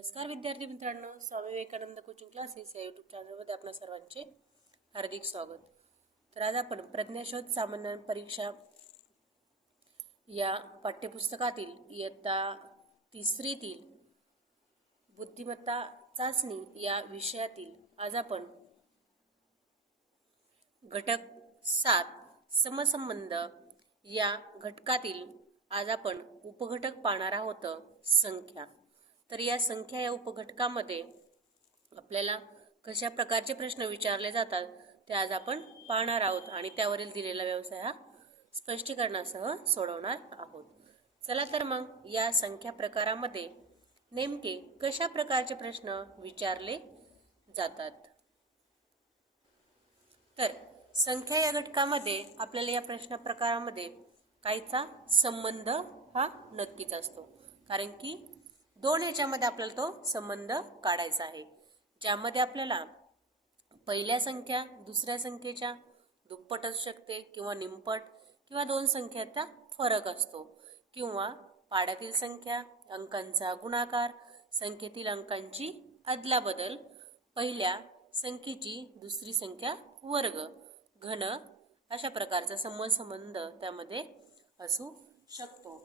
नमस्कार विद्यार्थी मित्रांनो, स्वामी विवेकानंद कोचिंग क्लासेस या यूट्यूब चॅनलमध्ये आपल्या सर्वांचे हार्दिक स्वागत. तर आज आपण प्रज्ञाशोध सामान्य परीक्षा या पाठ्यपुस्तकातील इयत्ता तिसरीतील बुद्धिमत्ता चाचणी या विषयातील आज आपण घटक 7 समसंबंध या घटकातील आज आपण उपघटक पाहणार आहोत संख्या. तर या संख्या या उपघटकामध्ये आपल्याला कशा प्रकारचे प्रश्न विचारले जातात ते आज आपण पाहणार आहोत आणि त्यावरील दिलेला व्यवसाय हा स्पष्टीकरणासह सोडवणार आहोत. चला तर मग या संख्या प्रकारामध्ये नेमके कशा प्रकारचे प्रश्न विचारले जातात. तर संख्या या घटकामध्ये आपल्याला या प्रश्न प्रकारामध्ये काहीचा संबंध हा नक्कीच असतो, कारण की दोन ह्याच्यामध्ये आपल्याला तो संबंध काढायचा आहे, ज्यामध्ये आपल्याला पहिल्या संख्या दुसऱ्या संख्येच्या दुप्पट असू शकते किंवा निमपट, किंवा दोन संख्याचा फरक असतो, किंवा पाड्यातील संख्या, अंकांचा गुणाकार, संख्येतील अंकांची अदलाबदल, पहिल्या संख्येची दुसरी संख्या वर्ग, घन, अशा प्रकारचा समसंबंध त्यामध्ये असू शकतो.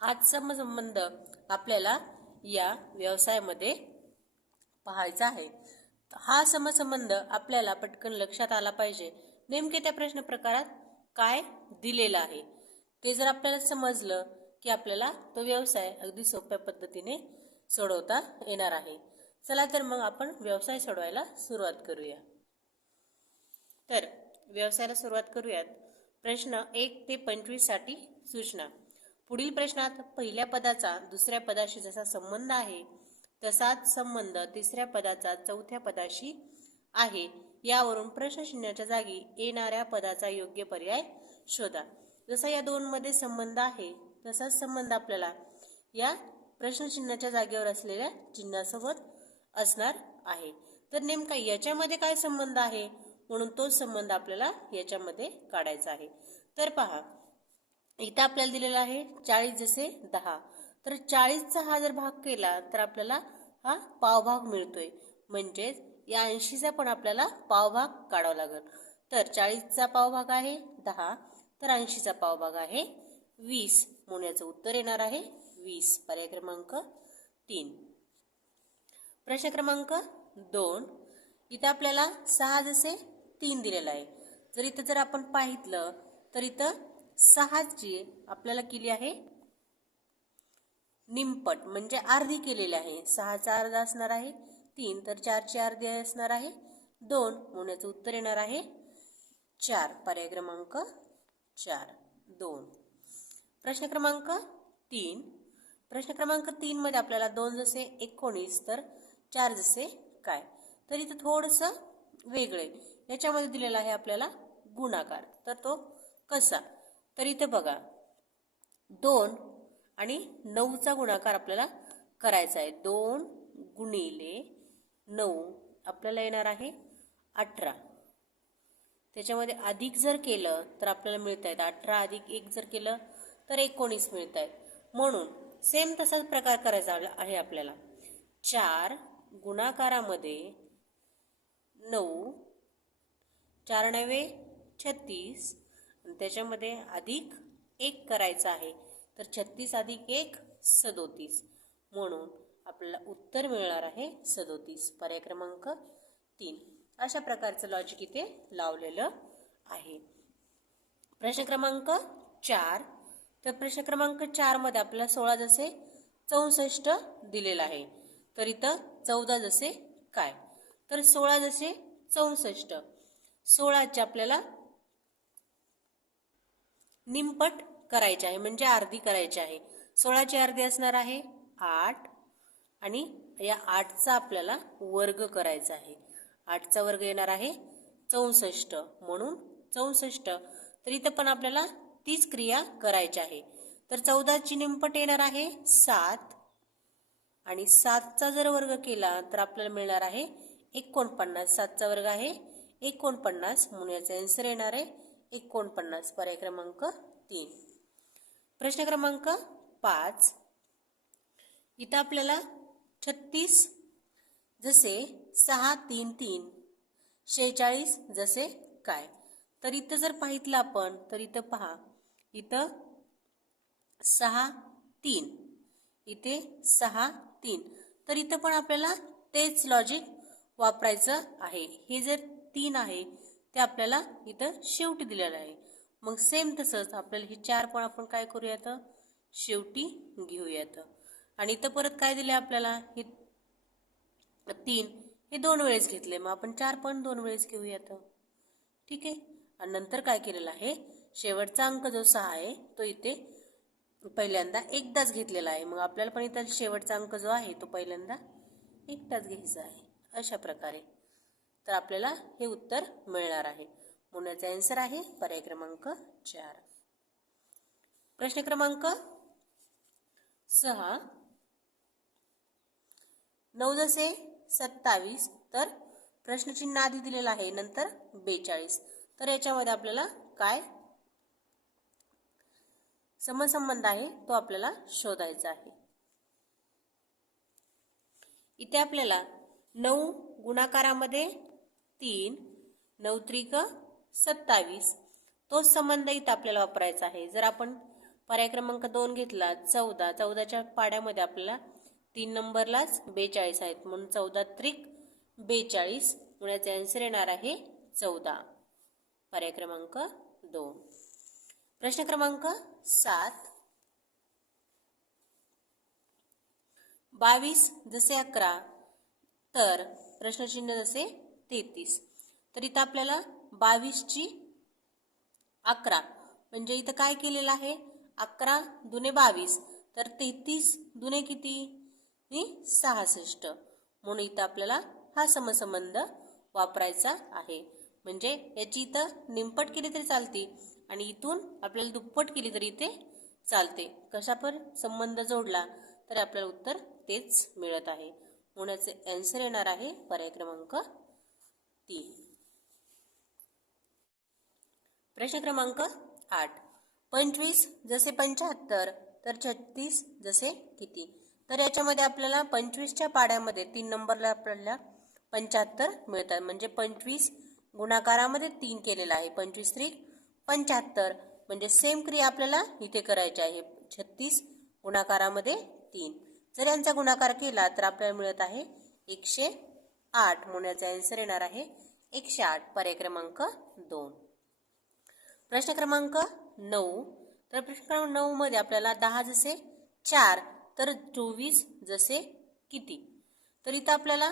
हाच समसंबंध आपल्याला या व्यवसायामध्ये पाहायचा आहे. हा समसंबंध आपल्याला पटकन लक्षात आला पाहिजे. नेमके त्या प्रश्न प्रकारात काय दिलेलं आहे ते जर आपल्याला समजलं की आपल्याला तो व्यवसाय अगदी सोप्या पद्धतीने सोडवता येणार आहे. चला तर मग आपण व्यवसाय सोडवायला सुरुवात करूया. तर व्यवसायाला सुरुवात करूयात. प्रश्न 1 ते 25 साठी सूचना. पुढील प्रश्नात पहिल्या पदाचा दुसऱ्या पदाशी जसा संबंध आहे तसाच संबंध तिसऱ्या पदाचा चौथ्या पदाशी आहे. यावरून प्रश्नचिन्हाच्या जागी येणाऱ्या पदाचा योग्य पर्याय शोधा. जसा या दोन मध्ये संबंध आहे तसाच संबंध आपल्याला या प्रश्नचिन्हाच्या जागेवर असलेल्या चिन्हासोबत असणार आहे. तर नेमका याच्यामध्ये काय संबंध आहे म्हणून तोच संबंध आपल्याला याच्यामध्ये काढायचा आहे. तर पहा, इथं आपल्याला दिलेला आहे 40 जसे 10. तर 40चा हा जर भाग केला तर आपल्याला हा पावभाग मिळतोय, म्हणजेच या 80चा पण आपल्याला पावभाग काढावा लागेल. तर 40चा पावभाग आहे 10, तर 80चा पावभाग आहे 20, म्हणून याचं उत्तर येणार आहे 20. पर्याय क्रमांक 3. प्रश्न क्रमांक 2. इथं आपल्याला 6 जसे 3 दिलेला आहे. जर आपण पाहितलं तर इथं 6ची आपल्याला केली आहे निमपट, म्हणजे अर्धी केलेली आहे. 6चा अर्धा असणार आहे 3, तर 4ची अर्धी असणार आहे 2, म्हणून याचं उत्तर येणार आहे 4. पर्याय क्रमांक 4, 2. प्रश्न क्रमांक 3. प्रश्न क्रमांक 3 मध्ये आपल्याला 2 जसे 19 तर 4 जसे काय. तर इथं थोडंसं वेगळे याच्यामध्ये दिलेला आहे आपल्याला गुणाकार. तर तो कसा, तर इथे बघा 2 आणि 9चा गुणाकार आपल्याला करायचा आहे. 2 गुणिले 9 आपल्याला येणार आहे 18. त्याच्यामध्ये अधिक जर केलं तर आपल्याला मिळत आहेत 18 अधिक 1 जर केलं तर 19 मिळत आहेत. म्हणून सेम तसाच प्रकार करायचा आहे आपल्याला. 4 गुणाकारामध्ये 9, 4 9 36, त्याच्यामध्ये अधिक 1 करायचा आहे. तर 36 अधिक 1 37, म्हणून आपल्याला उत्तर मिळणार आहे 37. पर्याय क्रमांक 3. अशा प्रकारचं लॉजिक इथे लावलेलं आहे. प्रश्न क्रमांक 4. तर प्रश्न क्रमांक 4 मध्ये आपल्याला 16 जसे 64 दिलेला आहे. तर इथं 14 जसे काय. तर 16 जसे 64, 16चे आपल्याला निमपट करायचे आहे, म्हणजे अर्धी करायची आहे. 16ची अर्धी असणार आहे 8, आणि या 8चा आपल्याला वर्ग करायचा आहे. 8चा वर्ग येणार आहे 64, म्हणून 64. तर इथं पण आपल्याला तीच क्रिया करायची आहे. तर 14ची निमपट येणार आहे 7, आणि 7चा जर वर्ग केला तर आपल्याला मिळणार आहे 49. 7चा वर्ग आहे 49, म्हणून याचा आन्सर येणार आहे 49. पर्याय क्रमांक 3. प्रश्न क्रमांक 5. इथं आपल्याला 36 जसे 6 3 3, 46 जसे काय. तर इथं जर पाहितलं आपण तर इथं पहा, इथं 6 3, इथे 6 3. तर इथं पण आपल्याला तेच लॉजिक वापरायचं आहे. हे जर 3 आहे ते आपल्याला इथं शेवटी दिलेलं आहे. मग सेम तसंच आपल्याला हे 4 पण आपण काय करूयात, शेवटी घेऊयात. आणि इथं परत काय दिले आपल्याला, हे 3 हे 2 वेळेस घेतले, मग आपण 4 पण 2 वेळेस घेऊयात. ठीक आहे. आणि नंतर काय केलेलं आहे, शेवटचा अंक जो 6 आहे तो इथे पहिल्यांदा एकदाच घेतलेला आहे. मग आपल्याला पण इथं शेवटचा अंक जो आहे तो पहिल्यांदा एकदाच घ्यायचा आहे. अशा प्रकारे तर आपल्याला हे उत्तर मिळणार आहे. म्हणून याचा आन्सर आहे पर्याय क्रमांक 4. प्रश्न क्रमांक 6. 9 जसे 27, तर प्रश्नचिन्ह आधी दिलेलं आहे, नंतर 42. तर याच्यामध्ये आपल्याला काय समसंबंध आहे तो आपल्याला शोधायचा आहे. इथे आपल्याला 9 गुणाकारामध्ये 3, 9 त्रिक 27, तोच संबंध इथं आपल्याला वापरायचा आहे. जर आपण पर्याय क्रमांक 2 घेतला 14, 14च्या पाड्यामध्ये आपल्याला 3 नंबरलाच 42 आहेत, म्हणून 14 त्रिक 42, म्हणून याचा आन्सर येणार आहे 14. पर्याय क्रमांक 2. प्रश्न क्रमांक 7. 22 जसे 11, तर प्रश्नचिन्ह जसे 33. तर इथं आपल्याला 22 ची 11 म्हणजे इथं काय केलेलं आहे, 11 दुने 22, तर 33 दुने किती, 66. म्हणून इथं आपल्याला हा समसंबंध वापरायचा आहे. म्हणजे याची इथं निमपट केली तरी चालते आणि इथून आपल्याला दुप्पट केली तरी इथे चालते. कशा पण संबंध जोडला तर आपल्याला उत्तर तेच मिळत आहे. म्हणून याचे आन्सर येणार आहे पर्याय क्रमांक 3. प्रश्न क्रमांक 8. 25 जसे 75, तर 36 जसे किती. तर याच्यामध्ये आपल्याला 25च्या पाड्यामध्ये 3 नंबरला आपल्याला 75 मिळतात. म्हणजे 25 गुणाकारामध्ये 3 केलेला आहे, 25 त्रिक 75. म्हणजे सेम क्रिया आपल्याला इथे करायची आहे, 36 गुणाकारामध्ये 3. जर यांचा गुणाकार केला तर आपल्याला मिळत आहे 108. म्हणून याचा आन्सर येणार आहे 108. पर्याय क्रमांक 2. प्रश्न क्रमांक 9. तर प्रश्न क्रमांक 9 मध्ये आपल्याला 10 जसे 4, तर 24 जसे किती. तर इथं आपल्याला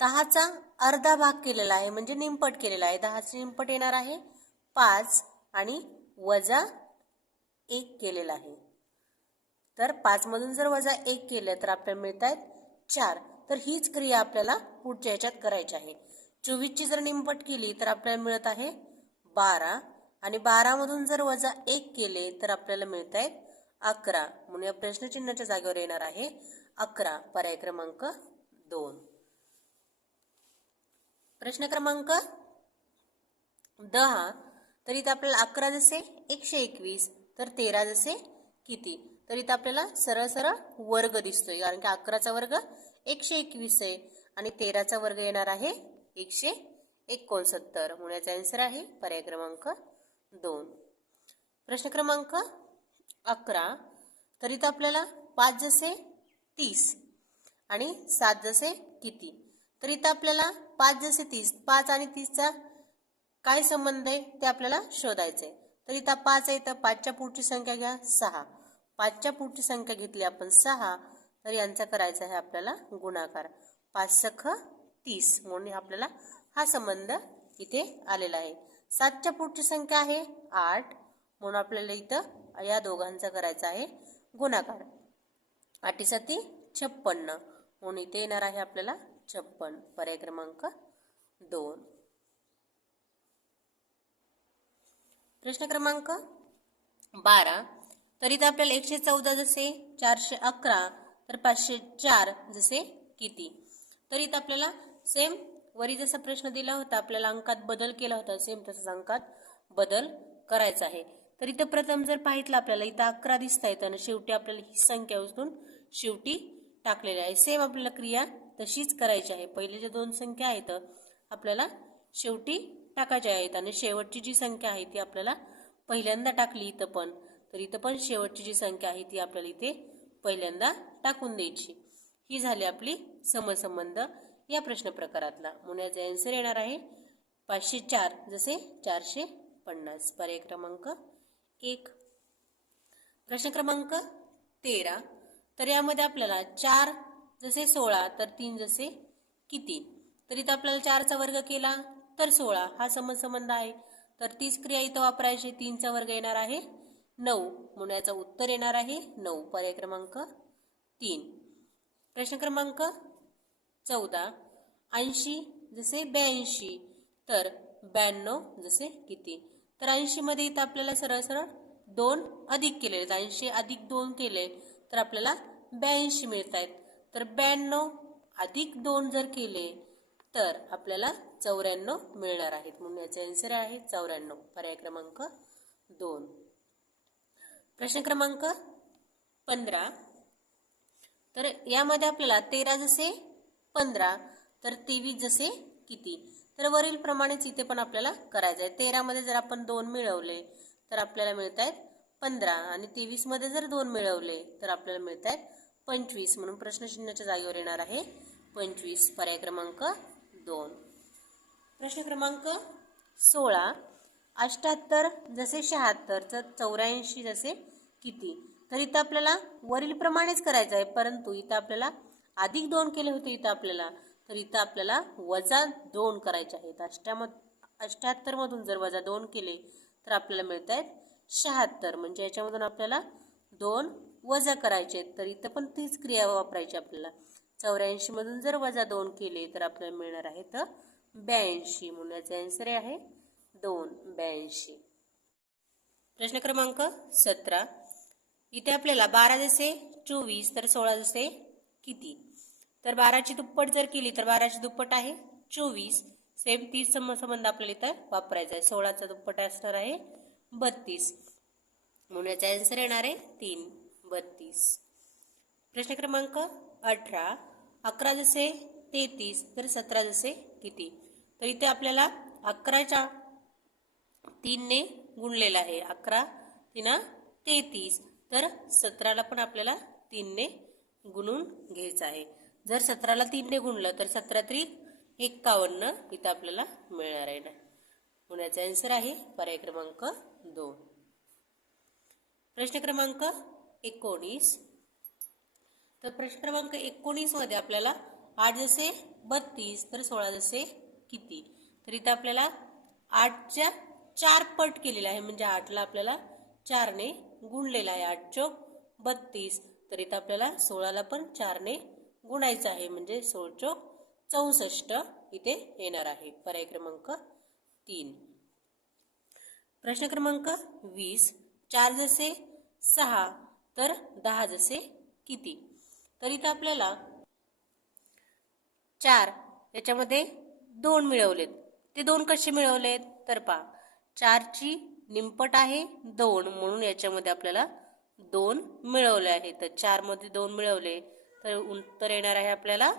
10चा अर्धा भाग केलेला आहे, म्हणजे निमपट केलेला आहे. 10चे निमपट येणार आहे 5 आणि वजा 1 केलेला आहे. तर 5 मधून जर वजा 1 केलं तर आपल्याला मिळत आहेत 4. तर हीच क्रिया आपल्याला पुढच्या याच्यात करायची आहे. 24ची जर निमपट केली तर आपल्याला मिळत आहे 12 आणि 12 मधून जर वजा 1 केले तर आपल्याला मिळत आहेत 11. म्हणून या प्रश्नचिन्हाच्या जागेवर येणार आहे 11. पर्याय क्रमांक 2. प्रश्न क्रमांक 10. तर इथं आपल्याला 11 जसे 121, तर 13 जसे किती. तर इथं आपल्याला सरळ सरळ वर्ग दिसतोय, कारण की 11चा वर्ग 121 आहे आणि 13चा वर्ग येणार आहे 169. म्हणून याचा आन्सर आहे पर्याय क्रमांक 2. प्रश्न क्रमांक 11. तर इथं आपल्याला 5 जसे 30 आणि 7 जसे किती. तर इथं आपल्याला 5 जसे 30, 5 आणि 30चा काय संबंध आहे ते आपल्याला शोधायचं आहे. तर इथं 5 आहे, तर 5च्या पुढची संख्या घ्या 6. 5च्या पुढची संख्या घेतली आपण 6, तर यांचा करायचा आहे आपल्याला गुणाकार. 5 सख 30, म्हणून आपल्याला हा संबंध इथे आलेला आहे. 7च्या पुढची संख्या आहे 8, म्हणून आपल्याला इथं या दोघांचा करायचा आहे गुणाकार. 8 7 56, म्हणून इथे येणार आहे आपल्याला 56. पर्याय क्रमांक 2. प्रश्न क्रमांक 12. तर इथं आपल्याला 114 जसे 411, तर 504 जसे किती. तर इथं आपल्याला सेम वरी जसा प्रश्न दिला होता, आपल्याला अंकात बदल केला होता, सेम तसंच अंकात बदल करायचा आहे. तर इथं प्रथम जर पाहितलं आपल्याला इथं 11 दिसत आहेत आणि शेवटी आपल्याला ही संख्या उचलून शेवटी टाकलेली आहे. सेम आपल्याला क्रिया तशीच करायची आहे. पहिले जे दोन संख्या आहेत आपल्याला शेवटी टाकायच्या आहेत आणि शेवटची जी संख्या आहे ती आपल्याला पहिल्यांदा टाकली इथं पण, तर इथं पण शेवटची जी संख्या आहे ती आपल्याला इथे पहिल्यांदा टाकून द्यायची. ही झाली आपली समसंबंध या प्रश्न प्रकारातला. म्हणून याचा आन्सर येणार आहे 504 जसे 450. पर्याय क्रमांक 1. प्रश्न क्रमांक 13. तर यामध्ये आपल्याला 4 जसे 16 तर 3 जसे किती. तर इथं आपल्याला 4चा वर्ग केला तर 16 हा समसंबंध आहे. तर तीच क्रिया इथं वापरायची. 3चा वर्ग येणार आहे 9. म्हणून याचं उत्तर येणार आहे 9. पर्याय क्रमांक 3. प्रश्न क्रमांक 14. 80 जसे 82 तर 92 जसे किती. तर 80 मध्ये इथं आपल्याला सरळ सरळ 2 अधिक केले. 80 अधिक 2 केले तर आपल्याला 82 मिळत आहेत. तर 92 अधिक 2 जर केले तर आपल्याला 94 मिळणार आहेत. म्हणून याचे आन्सर आहे 94. पर्याय क्रमांक 2. प्रश्न क्रमांक 15. तर यामध्ये आपल्याला 13 जसे 15 तर 23 जसे किती. तर वरील प्रमाणेच इथे पण आपल्याला करायचं आहे. 13 मध्ये जर आपण 2 मिळवले तर आपल्याला मिळत आहेत 15 आणि 23 मध्ये जर 2 मिळवले तर आपल्याला मिळत आहेत 25. म्हणून प्रश्नचिन्हाच्या जागेवर येणार आहे 25. पर्याय क्रमांक 2. प्रश्न क्रमांक 16. 78 जसे 76 तर 84 जसे किती. तर इथं आपल्याला वरील प्रमाणेच करायचं आहे, परंतु इथं आपल्याला अधिक 2 केले होते इथं आपल्याला, तर इथं आपल्याला वजा 2 करायचे आहेत. 78 मधून जर वजा 2 केले तर आपल्याला मिळत आहेत 76. म्हणजे याच्यामधून आपल्याला 2 वजा करायचे आहेत. तर इथं पण तीच क्रिया वापरायची आपल्याला. 84 मधून जर वजा 2 केले तर आपल्याला मिळणार आहे तर 82. म्हणून याचा आन्सर आहे 2. 82. प्रश्न क्रमांक 17. इथे आपल्याला 12 जसे 24 तर 16 जसे किती. तर 12ची दुप्पट जर केली तर 12ची दुप्पट आहे 24. सेम 30 समसंबंध आपल्याला इथं वापरायचा आहे. 16चा दुप्पट असणार आहे 32. म्हणून याचा आन्सर येणार आहे 3. 32. प्रश्न क्रमांक 18. 11 जसे 33 तर 17 जसे किती. तर इथे आपल्याला 11च्या 3 ने गुणलेला आहे. 11 3 33 तर 17ला पण आपल्याला 3 ने गुणून घ्यायचं आहे. जर 17ला 3 ने गुणलं तर 17 त्रिक 51 इथं आपल्याला मिळणार आहे ना. म्हणून याचा आन्सर आहे पर्याय क्रमांक 2. प्रश्न क्रमांक 19. तर प्रश्न क्रमांक 19 मध्ये आपल्याला 8 जसे 32 तर 16 जसे किती. तर इथं आपल्याला 8च्या 4 पट केलेला आहे. म्हणजे 8ला आपल्याला 4 ने गुणलेला आहे. 8 चोक 32. तर इथं आपल्याला 16ला पण 4 ने गुणायचं आहे. म्हणजे 16 चोक 64 इथे येणार आहे. पर्याय क्रमांक 3. प्रश्न क्रमांक 20. 4 जसे 6 तर 10 जसे किती. तर इथं आपल्याला 4 याच्यामध्ये 2 मिळवलेत. ते 2 कसे मिळवलेत तर पहा, 4ची निमपट आहे 2 म्हणून याच्यामध्ये आपल्याला 2 मिळवले आहे. तर 4 मध्ये 2 मिळवले तर उत्तर येणार आहे आपल्याला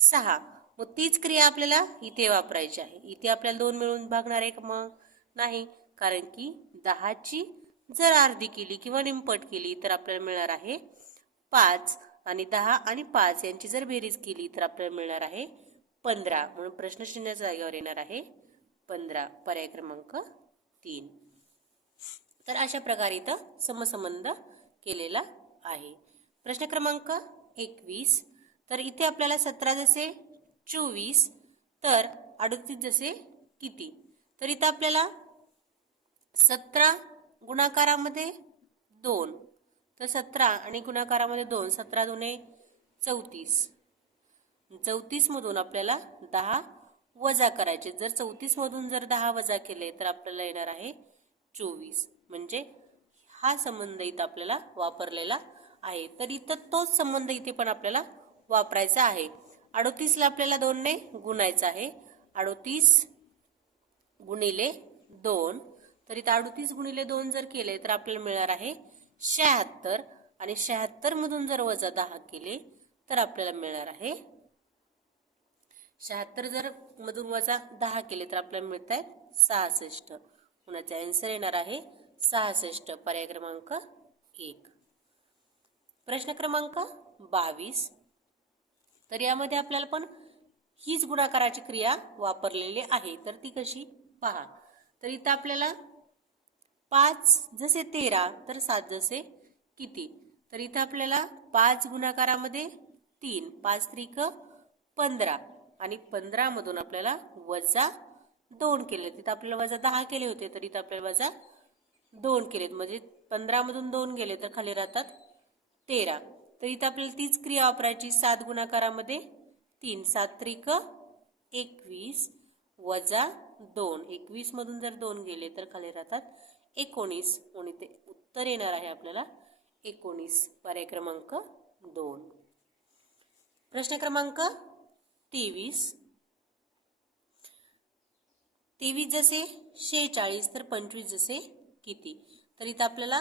6. मग तीच क्रिया आपल्याला इथे वापरायची आहे. इथे आपल्याला 2 मिळून भागणार आहे का मग नाही, कारण की 10ची जर अर्धी केली किंवा निमपट केली तर आपल्याला मिळणार आहे 5 आणि 10 आणि 5 यांची जर बेरीज केली तर आपल्याला मिळणार आहे 15. म्हणून प्रश्नचिन्हाच्या जागेवर येणार आहे 15. पर्याय क्रमांक 3. तर अशा प्रकारे इथं समसंबंध केलेला आहे. प्रश्न क्रमांक 21. तर इथे आपल्याला 17 जसे 24 तर 38 जसे किती. तर इथं आपल्याला 17 गुणाकारामध्ये 2 तर 17 आणि गुणाकारामध्ये 2. 17 दुने 34. 34 मधून आपल्याला 10 वजा करायचे. जर 34 मधून जर 10 वजा केले तर आपल्याला येणार आहे 24. म्हणजे हा संबंध इथं आपल्याला वापरलेला आहे. तर इथं तोच संबंध इथे पण आपल्याला वापरायचा आहे. 38ला आपल्याला 2 ने गुणायचं आहे. 38 गुणिले 2 तर इथं 38 गुणिले 2 जर केले तर आपल्याला मिळणार आहे 76 आणि 76 मधून जर वजा 10 केले तर आपल्याला मिळणार आहे 76 जर मधून वजा 10 केले तर आपल्याला मिळत आहे 66. पुण्याचा आन्सर येणार आहे 66. पर्याय क्रमांक 1. प्रश्न क्रमांक 22. तर यामध्ये आपल्याला पण हीच गुणाकाराची क्रिया वापरलेली आहे. तर ती कशी पहा. तर इथं आपल्याला 5 जसे 13 तर 7 जसे किती. तर इथं आपल्याला 5 गुणाकारामध्ये 3, 5 त्रिक 15 आणि 15 मधून आपल्याला वजा 2 केले. तिथं आपल्याला वजा 10 केले होते तर इथं आपल्याला वजा 2 केलेत म्हणजे 15 मधून 2 गेले तर खाली राहतात 13. तर इथं आपल्याला तीच क्रिया वापरायची. 7 गुणाकारामध्ये 3, 7 त्रिक 21 वजा 2. 21 मधून जर 2 गेले तर खाली राहतात 19 म्हणून ते उत्तर येणार आहे आपल्याला 19. पर्याय क्रमांक 2. प्रश्न क्रमांक 23. 23 जसे 46 तर 25 जसे किती. तर इथं आपल्याला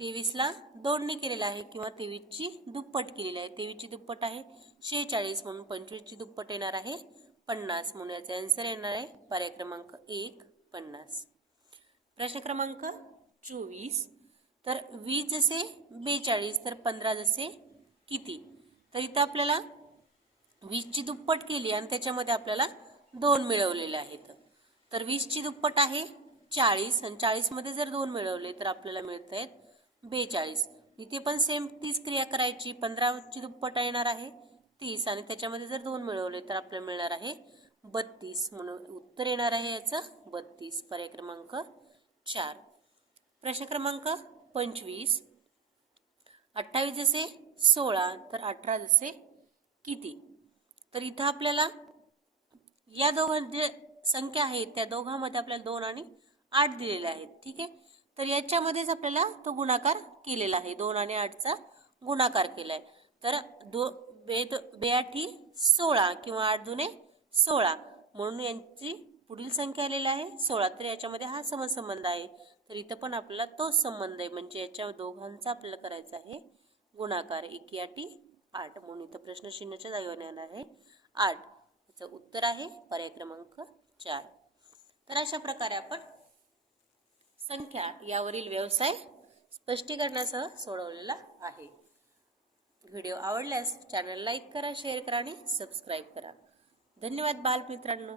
23ला 2 ने केलेला आहे किंवा 23ची दुप्पट केलेली आहे. 23ची दुप्पट आहे 46 म्हणून 25ची दुप्पट येणार आहे 50 म्हणून याचा आन्सर येणार आहे पर्याय क्रमांक 1 50. प्रश्न क्रमांक 24. तर 20 जसे 42 तर 15 जसे किती. तर इथं आपल्याला 20ची दुप्पट केली आणि त्याच्यामध्ये आपल्याला 2 मिळवलेले आहेत. तर 20ची दुप्पट आहे 40 आणि 40 मध्ये जर 2 मिळवले तर आपल्याला मिळत आहेत 42. इथे पण सेम तीच क्रिया करायची. 15ची दुप्पट येणार आहे 30 आणि त्याच्यामध्ये जर 2 मिळवले तर आपल्याला मिळणार आहे 32 म्हणून उत्तर येणार आहे याचं 32. पर्याय क्रमांक 4. प्रश्न क्रमांक 25. 28 जसे 16 तर 18 जसे किती. तर इथं आपल्याला या दोघां जे संख्या आहेत त्या दोघांमध्ये आपल्याला 2 आणि 8 दिलेले आहेत. ठीक आहे. तर याच्यामध्येच आपल्याला तो गुणाकार केलेला आहे. 2 आणि 8चा गुणाकार केलाय. तर 2 16 किंवा 8 दुने 16 म्हणून यांची पुढील संख्या आलेली आहे 16. तर याच्यामध्ये हा समसंबंध आहे. तर इथं पण आपल्याला तोच संबंध आहे म्हणजे याच्या दोघांचा आपल्याला करायचा आहे गुणाकार. 1 8 म्हणून इथं प्रश्न चिन्हाच्या जागेवर येणार आहे 8. याचं उत्तर आहे पर्याय क्रमांक 4. तर अशा प्रकारे आपण संख्या यावरील व्यवसाय स्पष्टीकरणासह सोडवलेला आहे. व्हिडिओ आवडल्यास चॅनल लाईक करा, शेअर करा आणि सबस्क्राईब करा. धन्यवाद बालमित्रांनो.